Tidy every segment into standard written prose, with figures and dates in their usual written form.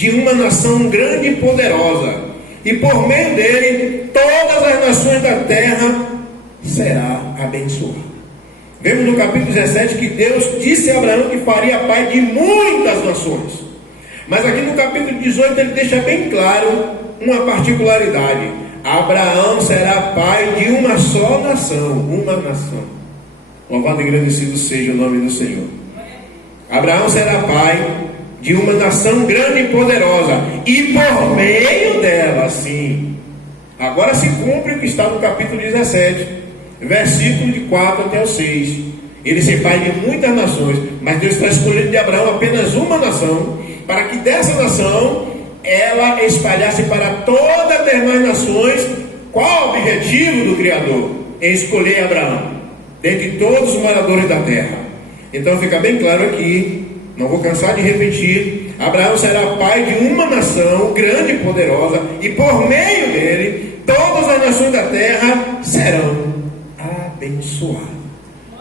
de uma nação grande e poderosa, e por meio dele todas as nações da terra será abençoada. Vemos no capítulo 17 que Deus disse a Abraão que faria pai de muitas nações. Mas aqui no capítulo 18 ele deixa bem claro uma particularidade: Abraão será pai de uma só nação, uma nação. Louvado e agradecido seja o nome do Senhor. Abraão será pai de uma nação grande e poderosa, e por meio dela, sim. Agora se cumpre o que está no capítulo 17, versículo de 4 até o 6. Ele ser pai de muitas nações, mas Deus está escolhendo de Abraão apenas uma nação, para que dessa nação ela espalhasse para todas as demais nações. Qual o objetivo do Criador? Em escolher Abraão dentre todos os moradores da terra. Então fica bem claro aqui, não vou cansar de repetir: Abraão será pai de uma nação grande e poderosa, e por meio dele todas as nações da terra serão abençoadas.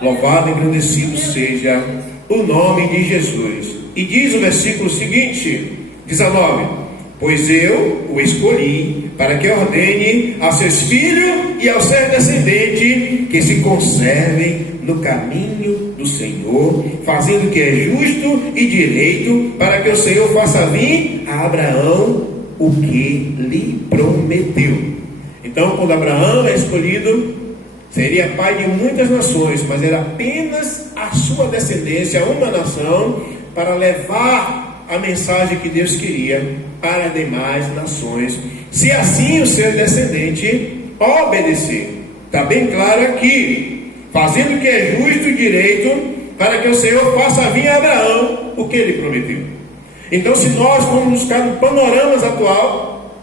Louvado e engrandecido seja o nome de Jesus. E diz o versículo seguinte, 19: pois eu o escolhi para que ordene a seus filhos e ao seu descendente que se conservem no caminho do Senhor, fazendo o que é justo e direito, para que o Senhor faça vir a Abraão o que lhe prometeu. Então, quando Abraão é escolhido, seria pai de muitas nações, mas era apenas a sua descendência, uma nação, para levar a mensagem que Deus queria para as demais nações, se assim o seu descendente obedecer. Está bem claro aqui: fazendo o que é justo e direito, para que o Senhor faça vir a Abraão o que ele prometeu. Então, se nós formos buscar no panorama atual,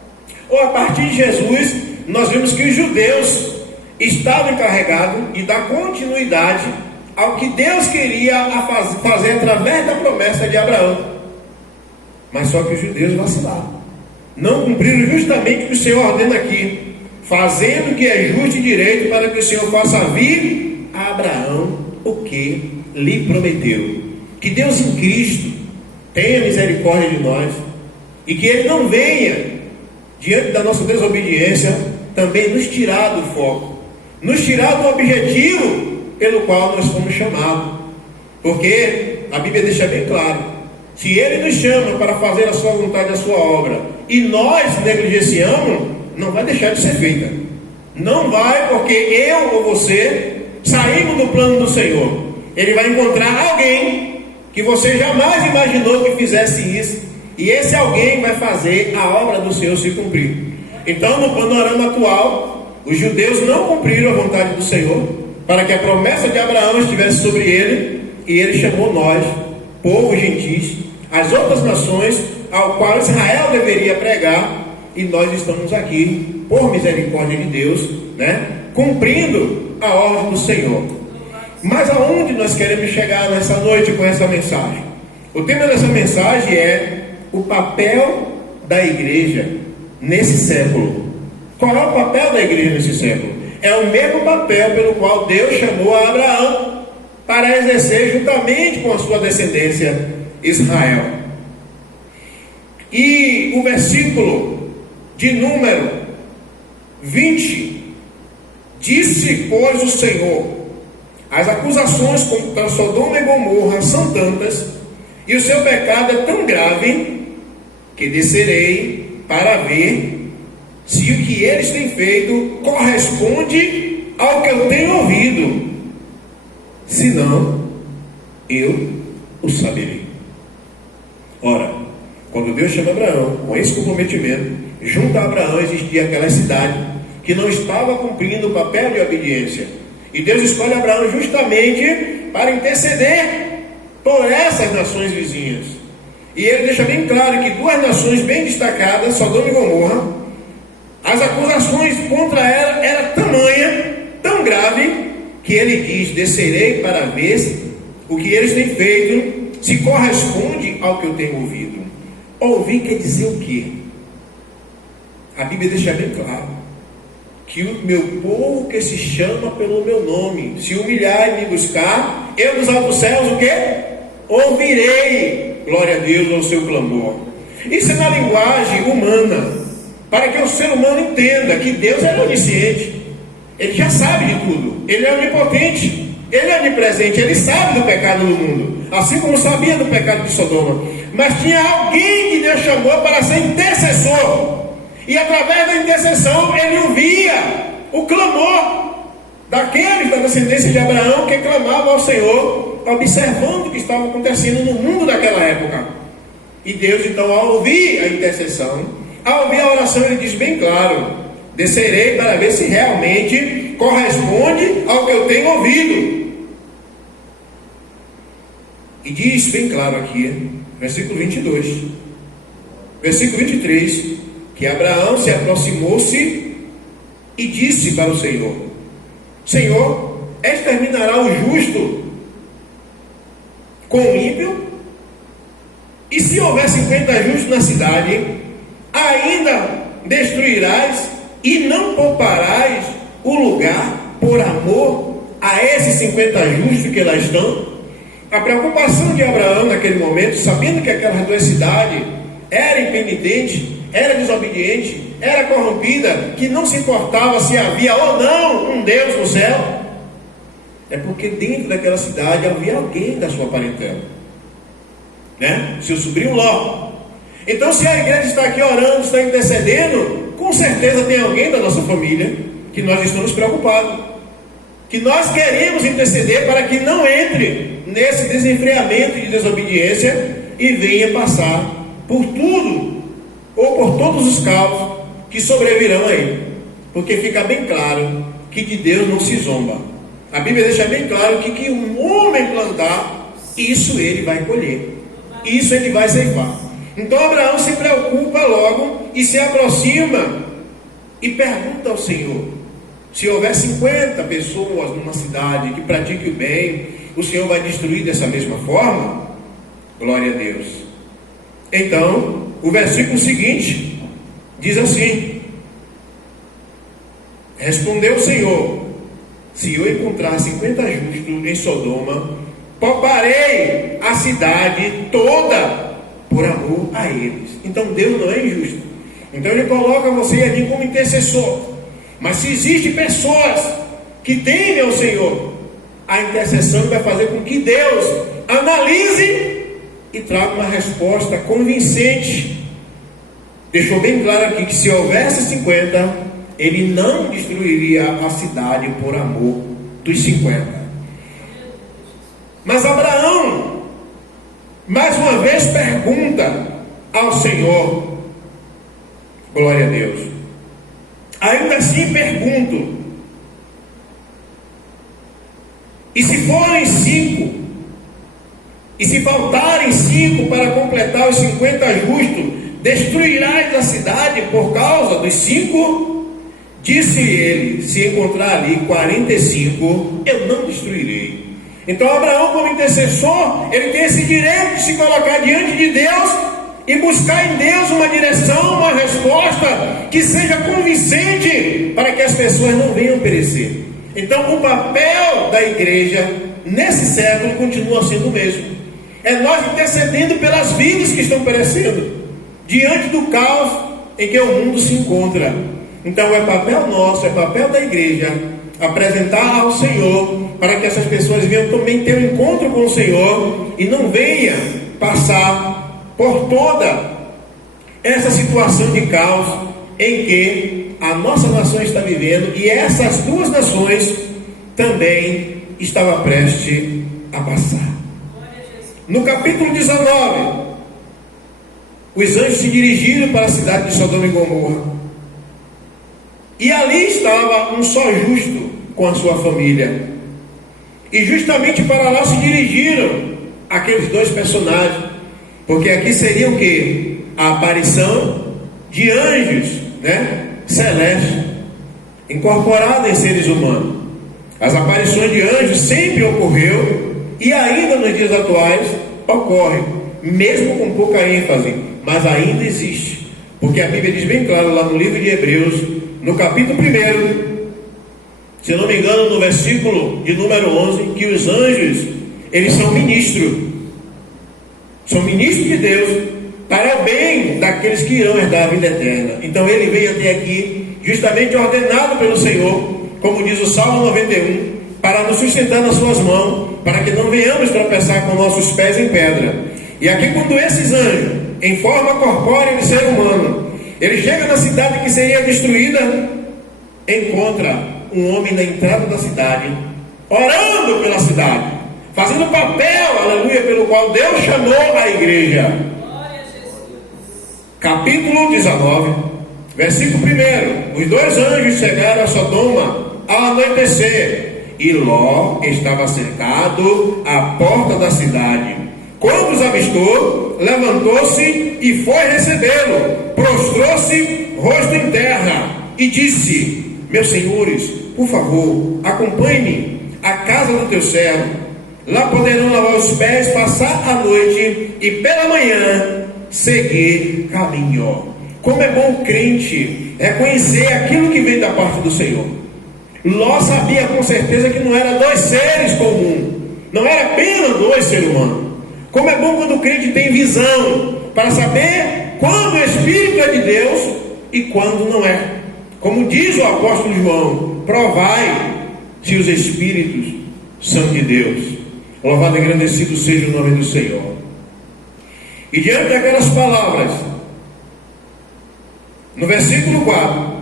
ou a partir de Jesus, nós vemos que os judeus estavam encarregados de dar continuidade ao que Deus queria fazer através da promessa de Abraão. Mas só que os judeus vacilaram, não cumpriram justamente o que o Senhor ordena aqui: fazendo o que é justo e direito, para que o Senhor faça vir a Abraão o que lhe prometeu. Que Deus em Cristo tenha misericórdia de nós, e que Ele não venha, diante da nossa desobediência, também nos tirar do foco, nos tirar do objetivo pelo qual nós fomos chamados. Porque a Bíblia deixa bem claro: se Ele nos chama para fazer a sua vontade, a sua obra, e nós negligenciamos, não vai deixar de ser feita. Não vai, porque eu ou você saímos do plano do Senhor. Ele vai encontrar alguém que você jamais imaginou que fizesse isso, e esse alguém vai fazer a obra do Senhor se cumprir. Então, no panorama atual, os judeus não cumpriram a vontade do Senhor, para que a promessa de Abraão estivesse sobre ele, e ele chamou nós, povo gentis, as outras nações, ao qual Israel deveria pregar, e nós estamos aqui, por misericórdia de Deus, cumprindo a ordem do Senhor. Mas aonde nós queremos chegar nessa noite com essa mensagem? O tema dessa mensagem é o papel da igreja nesse século. Qual é o papel da igreja nesse século? É o mesmo papel pelo qual Deus chamou a Abraão para exercer juntamente com a sua descendência Israel. E o versículo de número 20: disse, pois, o Senhor: as acusações contra Sodoma e Gomorra são tantas, e o seu pecado é tão grave, que descerei para ver se o que eles têm feito corresponde ao que eu tenho ouvido. Se não, eu o saberei. Ora, quando Deus chama Abraão com esse comprometimento, junto a Abraão existia aquela cidade que não estava cumprindo o papel de obediência, e Deus escolhe Abraão justamente para interceder por essas nações vizinhas. E ele deixa bem claro que duas nações bem destacadas, Sodoma e Gomorra, as acusações contra ela eram tamanha, tão grave, que ele diz: descerei para ver o que eles têm feito, se corresponde ao que eu tenho ouvido. Ouvir quer dizer o quê? A Bíblia deixa bem claro que o meu povo que se chama pelo meu nome se humilhar e me buscar, eu dos altos céus o quê? Ouvirei, glória a Deus, ao seu clamor. Isso é na linguagem humana, para que o ser humano entenda que Deus é onisciente. Ele já sabe de tudo. Ele é onipotente. Ele é onipresente. Ele sabe do pecado do mundo, assim como sabia do pecado de Sodoma. Mas tinha alguém que Deus chamou para ser intercessor. E através da intercessão ele ouvia o clamor daqueles da descendência de Abraão que clamavam ao Senhor, observando o que estava acontecendo no mundo daquela época. E Deus, então, ao ouvir a intercessão, ao ouvir a oração, ele diz bem claro: descerei para ver se realmente corresponde ao que eu tenho ouvido. E diz bem claro aqui, versículo 22, versículo 23, que Abraão se aproximou-se e disse para o Senhor: Senhor, exterminará o justo com o ímpio? E se houver 50 justos na cidade, ainda destruirás e não pouparás o lugar por amor a esses 50 justos que lá estão? A preocupação de Abraão naquele momento, sabendo que aquela duas cidades era impenitente, era desobediente, era corrompida, que não se importava se havia ou não um Deus no céu, é porque dentro daquela cidade havia alguém da sua parentela, né? Seu sobrinho Ló. Então, se a igreja está aqui orando, está intercedendo, com certeza tem alguém da nossa família que nós estamos preocupados, que nós queremos interceder para que não entre nesse desenfreamento de desobediência e venha passar por tudo ou por todos os caos que sobrevirão a ele, porque fica bem claro que de Deus não se zomba. A Bíblia deixa bem claro que um homem plantar, isso ele vai colher, isso ele vai ceifar. Então Abraão se preocupa logo e se aproxima e pergunta ao Senhor: se houver 50 pessoas numa cidade que pratiquem o bem, o Senhor vai destruir dessa mesma forma? Glória a Deus. Então, o versículo seguinte diz assim: respondeu o Senhor: se eu encontrar 50 justos em Sodoma, pouparei a cidade toda por amor a eles. Então Deus não é injusto. Então ele coloca você ali como intercessor. Mas se existem pessoas que temem ao Senhor, a intercessão vai fazer com que Deus analise e traga uma resposta convincente. Deixou bem claro aqui que se houvesse 50, ele não destruiria a cidade por amor dos 50. Mas Abraão, mais uma vez, pergunta ao Senhor, glória a Deus. Ainda assim pergunto: e se forem 5, e se faltarem 5 para completar os 50 justos, destruirás a cidade por causa dos 5? Disse ele: se encontrar ali 45, eu não destruirei. Então Abraão, como intercessor, ele tem esse direito de se colocar diante de Deus e buscar em Deus uma direção, uma resposta que seja convincente para que as pessoas não venham perecer. Então o papel da igreja nesse século continua sendo o mesmo. É nós intercedendo pelas vidas que estão perecendo diante do caos em que o mundo se encontra. Então é papel nosso, é papel da igreja apresentar ao Senhor, para que essas pessoas venham também ter um encontro com o Senhor e não venham passar por toda essa situação de caos em que a nossa nação está vivendo, e essas duas nações também estavam prestes a passar. No capítulo 19, os anjos se dirigiram para a cidade de Sodoma e Gomorra, e ali estava um só justo com a sua família, e justamente para lá se dirigiram aqueles dois personagens, porque aqui seria o que? A aparição de anjos, né? Celestes, incorporados em seres humanos. As aparições de anjos sempre ocorreu, e ainda nos dias atuais ocorre, mesmo com pouca ênfase, mas ainda existe, porque a Bíblia diz bem claro lá no livro de Hebreus, no capítulo 1, se eu não me engano, no versículo de número 11, que os anjos, eles são ministros de Deus, para o bem daqueles que irão herdar a vida eterna. Então ele veio até aqui, justamente ordenado pelo Senhor, como diz o Salmo 91, para nos sustentar nas suas mãos, para que não venhamos tropeçar com nossos pés em pedra. E aqui, quando esses anjos, em forma corpórea de ser humano, ele chega na cidade que seria destruída, encontra um homem na entrada da cidade, orando pela cidade, fazendo o papel, aleluia, pelo qual Deus chamou a igreja. Capítulo 19, versículo 1. Os dois anjos chegaram a Sodoma ao anoitecer, e Ló estava sentado à porta da cidade. Quando os avistou, levantou-se e foi recebê-lo, prostrou-se rosto em terra e disse: meus senhores, por favor, acompanhe-me à casa do teu servo. Lá poderão lavar os pés, passar a noite e pela manhã seguir caminho. Como é bom o crente reconhecer aquilo que vem da parte do Senhor. Ló sabia com certeza que não eram dois seres comuns, não era apenas dois seres humanos. Como é bom quando o crente tem visão para saber quando o Espírito é de Deus e quando não é. Como diz o apóstolo João: provai se os Espíritos são de Deus. Louvado e agradecido seja o nome do Senhor. E diante daquelas palavras, no versículo 4,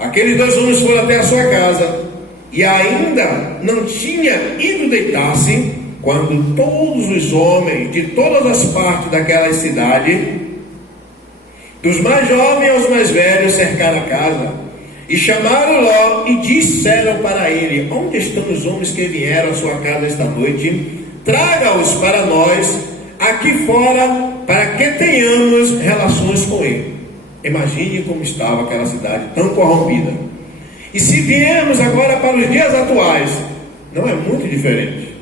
aqueles dois homens foram até a sua casa e ainda não tinha ido deitar-se, quando todos os homens de todas as partes daquela cidade, dos mais jovens aos mais velhos, cercaram a casa e chamaram Ló e disseram para ele: onde estão os homens que vieram à sua casa esta noite? Traga-os para nós aqui fora, para que tenhamos relações com ele. Imagine como estava aquela cidade tão corrompida. E se viermos agora para os dias atuais, não é muito diferente.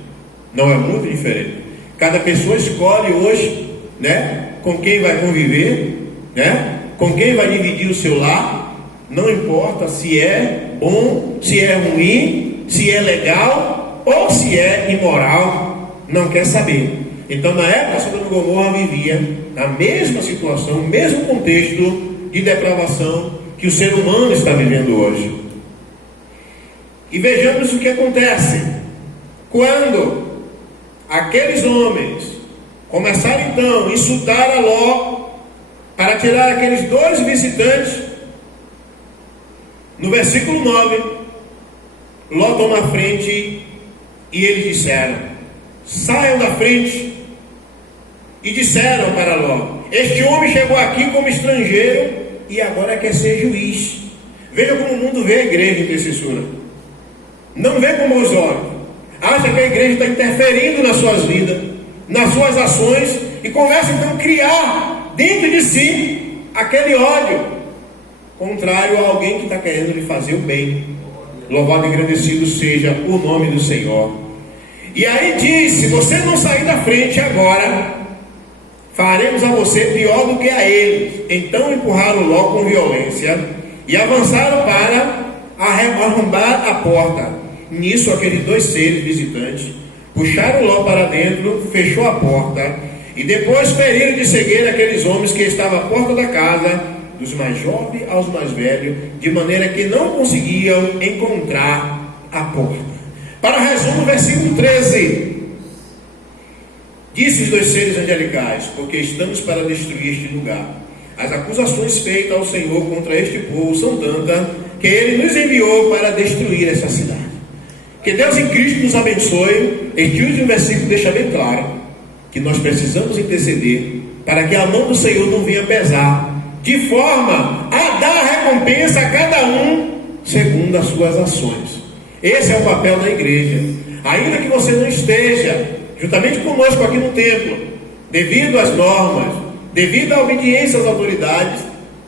Não é muito diferente. Cada pessoa escolhe hoje, né, com quem vai conviver, né, com quem vai dividir o seu lar. Não importa se é bom, se é ruim, se é legal ou se é imoral, não quer saber. Então, na época, Sodoma e Gomorra vivia na mesma situação, no mesmo contexto de depravação que o ser humano está vivendo hoje. E vejamos o que acontece quando aqueles homens começaram então a insultar a Ló para tirar aqueles dois visitantes. No versículo 9, Ló toma a frente e eles disseram: saiam da frente. E disseram para Ló: este homem chegou aqui como estrangeiro e agora quer ser juiz. Veja como o mundo vê a igreja intercessora. Não vê com bons olhos. Acha que a igreja está interferindo nas suas vidas, nas suas ações, e começa então a criar dentro de si aquele ódio contrário a alguém que está querendo lhe fazer o bem. Louvado e agradecido seja o nome do Senhor. E aí diz: se você não sair da frente agora, faremos a você pior do que a eles. Então empurraram Ló com violência e avançaram para arrombar a porta. Nisso, aqueles dois seres visitantes puxaram Ló para dentro, fechou a porta e depois feriram de cegueira aqueles homens que estavam à porta da casa, dos mais jovens aos mais velhos, de maneira que não conseguiam encontrar a porta. Para resumo, versículo 13: disse os dois seres angelicais: porque estamos para destruir este lugar. As acusações feitas ao Senhor contra este povo são tantas que ele nos enviou para destruir essa cidade. Que Deus em Cristo nos abençoe. Este último versículo deixa bem claro que nós precisamos interceder para que a mão do Senhor não venha pesar, de forma a dar recompensa a cada um segundo as suas ações. Esse é o papel da igreja. Ainda que você não esteja juntamente conosco aqui no templo, devido às normas, devido à obediência às autoridades,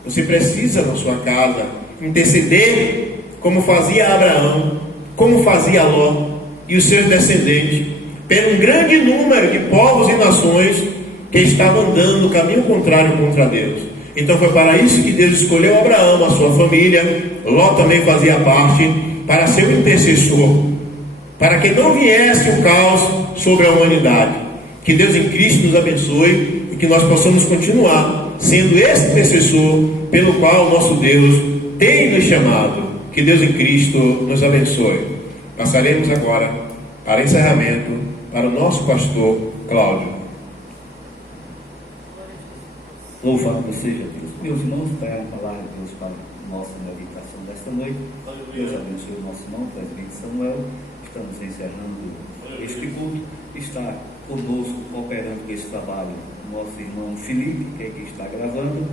você precisa na sua casa interceder, como fazia Abraão, como fazia Ló e os seus descendentes, pelo um grande número de povos e nações que estavam andando no caminho contrário contra Deus. Então foi para isso que Deus escolheu Abraão, a sua família. Ló também fazia parte, para ser o intercessor, para que não viesse o caos sobre a humanidade. Que Deus em Cristo nos abençoe e que nós possamos continuar sendo esse intercessor pelo qual nosso Deus tem nos chamado. Que Deus em Cristo nos abençoe. Passaremos agora para encerramento para o nosso pastor Cláudio. Louvado seja Deus. Meus irmãos, para a palavra de Deus para a nossa meditação desta noite. Deus abençoe o nosso irmão, presbítero Samuel. Estamos encerrando este culto. Está conosco, cooperando com esse trabalho, nosso irmão Felipe, que aqui está gravando.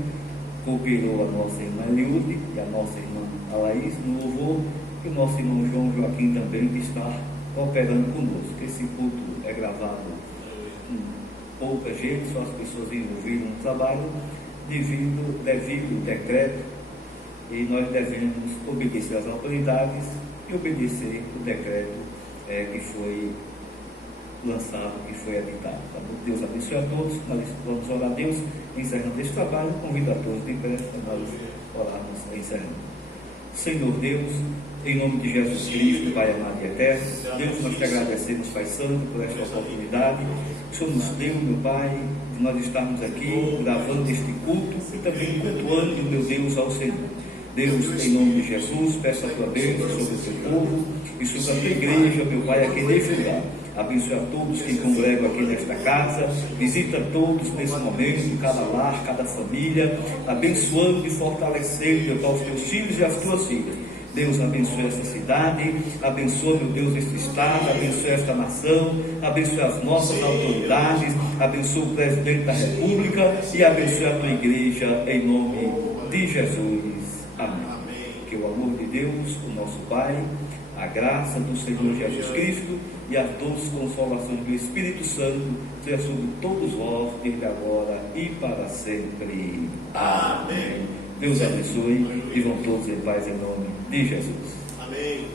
Cooperou a nossa irmã Eliude e a nossa irmã Alaís no louvor. E o nosso irmão João Joaquim também, que está cooperando conosco. Esse culto é gravado com pouca gente, só as pessoas envolvidas no trabalho, devido ao decreto, e nós devemos obedecer às autoridades e obedecer o decreto que foi lançado, que foi editado. Tá bom? Deus abençoe a todos. Nós vamos orar a Deus encerrando este trabalho. Convido a todos de pé para nós orarmos encerrando. Senhor Deus, em nome de Jesus Cristo, Pai amado e eterno, Deus, nós te agradecemos, Pai Santo, por esta oportunidade. O Senhor nos deu, meu Pai, de nós estarmos aqui gravando este culto e também cultuando, meu Deus, ao Senhor. Deus, em nome de Jesus, peço a tua bênção sobre o teu povo e sobre a tua igreja, meu Pai, aqui neste lugar. Abençoe a todos que congregam aqui nesta casa, visita todos nesse momento, cada lar, cada família, abençoando e fortalecendo, meu Pai, os teus filhos e as tuas filhas. Deus, abençoe esta cidade, abençoe, meu Deus, este estado, abençoe esta nação, abençoe as nossas autoridades, abençoe o presidente da República e abençoe a tua igreja, em nome de Jesus. Amém. Que o amor de Deus, o nosso Pai, a graça do Senhor Jesus Cristo e a doce consolação do Espírito Santo seja sobre todos vós, desde agora e para sempre. Amém. Deus abençoe e vão todos em paz em nome de Jesus. Amém.